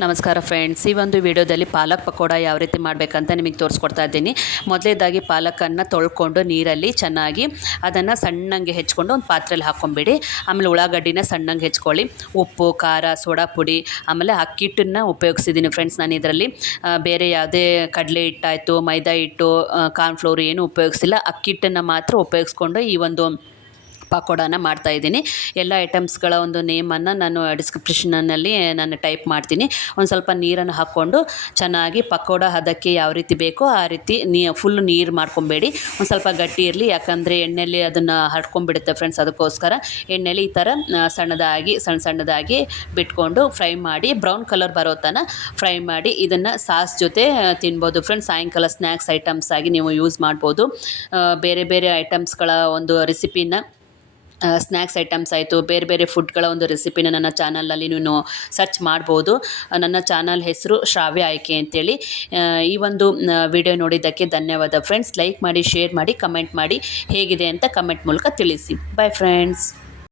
ನಮಸ್ಕಾರ ಫ್ರೆಂಡ್ಸ್ ಈ ಒಂದು ವಿಡಿಯೋದಲ್ಲಿ ಪಾಲಕ್ ಪಕೋಡ ಯಾವ ರೀತಿ ಮಾಡಬೇಕಂತ ನಿಮಗೆ ತೋರಿಸ್ಕೊಡ್ತಾ ಇದ್ದೀನಿ. ಮೊದಲೇದಾಗಿ ಪಾಲಕನ್ನು ತೊಳ್ಕೊಂಡು ನೀರಲ್ಲಿ ಚೆನ್ನಾಗಿ ಅದನ್ನು ಸಣ್ಣಂಗೆ ಹೆಚ್ಕೊಂಡು ಒಂದು ಪಾತ್ರೆಯಲ್ಲಿ ಹಾಕ್ಕೊಂಬಿಡಿ ಆಮೇಲೆ ಉಳ್ಳಾಗಡ್ಡಿನ ಸಣ್ಣಂಗೆ ಹೆಚ್ಕೊಳ್ಳಿ. ಉಪ್ಪು, ಖಾರ, ಸೋಡಾ ಪುಡಿ, ಆಮೇಲೆ ಅಕ್ಕಿ ಹಿಟ್ಟನ್ನು ಉಪಯೋಗಿಸಿದ್ದೀನಿ ಫ್ರೆಂಡ್ಸ್ ನಾನು ಇದರಲ್ಲಿ. ಬೇರೆ ಯಾವುದೇ ಕಡಲೆ ಹಿಟ್ಟಾಯಿತು, ಮೈದಾ ಹಿಟ್ಟು ಕಾರ್ನ್ಫ್ಲೋರ್ ಏನು ಉಪಯೋಗಿಸಿಲ್ಲ. ಅಕ್ಕಿ ಹಿಟ್ಟನ್ನು ಮಾತ್ರ ಉಪಯೋಗಿಸ್ಕೊಂಡು ಈ ಒಂದು ಪಕೋಡಾನ ಮಾಡ್ತಾಯಿದ್ದೀನಿ ಎಲ್ಲ ಐಟಮ್ಸ್ಗಳ ಒಂದು ನೇಮನ್ನು ನಾನು ಡಿಸ್ಕ್ರಿಪ್ಷನ್ನಲ್ಲಿ ನಾನು ಟೈಪ್ ಮಾಡ್ತೀನಿ. ಒಂದು ಸ್ವಲ್ಪ ನೀರನ್ನು ಹಾಕ್ಕೊಂಡು ಚೆನ್ನಾಗಿ ಪಕೋಡ ಹದಕ್ಕೆ ಯಾವ ರೀತಿ ಬೇಕೋ ಆ ರೀತಿ ನೀ ಫುಲ್ ನೀರು ಮಾಡ್ಕೊಬೇಡಿ. ಒಂದು ಸ್ವಲ್ಪ ಗಟ್ಟಿ ಇರಲಿ. ಯಾಕಂದರೆ ಎಣ್ಣೆಯಲ್ಲಿ ಅದನ್ನು ಹರ್ಕೊಂಡ್ಬಿಡುತ್ತೆ ಫ್ರೆಂಡ್ಸ್ ಅದಕ್ಕೋಸ್ಕರ. ಎಣ್ಣೆಯಲ್ಲಿ ಈ ಥರ ಸಣ್ಣದಾಗಿ ಸಣ್ಣ ಸಣ್ಣದಾಗಿ ಬಿಟ್ಕೊಂಡು ಫ್ರೈ ಮಾಡಿ, ಬ್ರೌನ್ ಕಲರ್ ಬರೋ ತನಕ ಫ್ರೈ ಮಾಡಿ ಇದನ್ನು ಸಾಸ್ ಜೊತೆ ತಿನ್ಬೋದು ಫ್ರೆಂಡ್ಸ್. ಸಾಯಂಕಾಲ ಸ್ನ್ಯಾಕ್ಸ್ ಐಟಮ್ಸ್ ಆಗಿ ನೀವು ಯೂಸ್ ಮಾಡ್ಬೋದು. ಬೇರೆ ಬೇರೆ ಐಟಮ್ಸ್ಗಳ ಒಂದು ರೆಸಿಪಿನ ಸ್ನ್ಯಾಕ್ಸ್ ಐಟಮ್ಸ್ ಆಯಿತು, ಬೇರೆ ಬೇರೆ ಫುಡ್ಗಳ ಒಂದು ರೆಸಿಪಿನ ನನ್ನ ಚಾನಲಲ್ಲಿ ನೀನು ಸರ್ಚ್ ಮಾಡ್ಬೋದು. ನನ್ನ ಚಾನಲ್ ಹೆಸರು ಶ್ರಾವ್ಯ ಆಯ್ಕೆ ಅಂತೇಳಿ. ಈ ಒಂದು ವಿಡಿಯೋ ನೋಡಿದ್ದಕ್ಕೆ ಧನ್ಯವಾದ ಫ್ರೆಂಡ್ಸ್ ಲೈಕ್ ಮಾಡಿ ಶೇರ್ ಮಾಡಿ ಕಮೆಂಟ್ ಮಾಡಿ ಹೇಗಿದೆ ಅಂತ ಕಮೆಂಟ್ ಮೂಲಕ ತಿಳಿಸಿ. Bye friends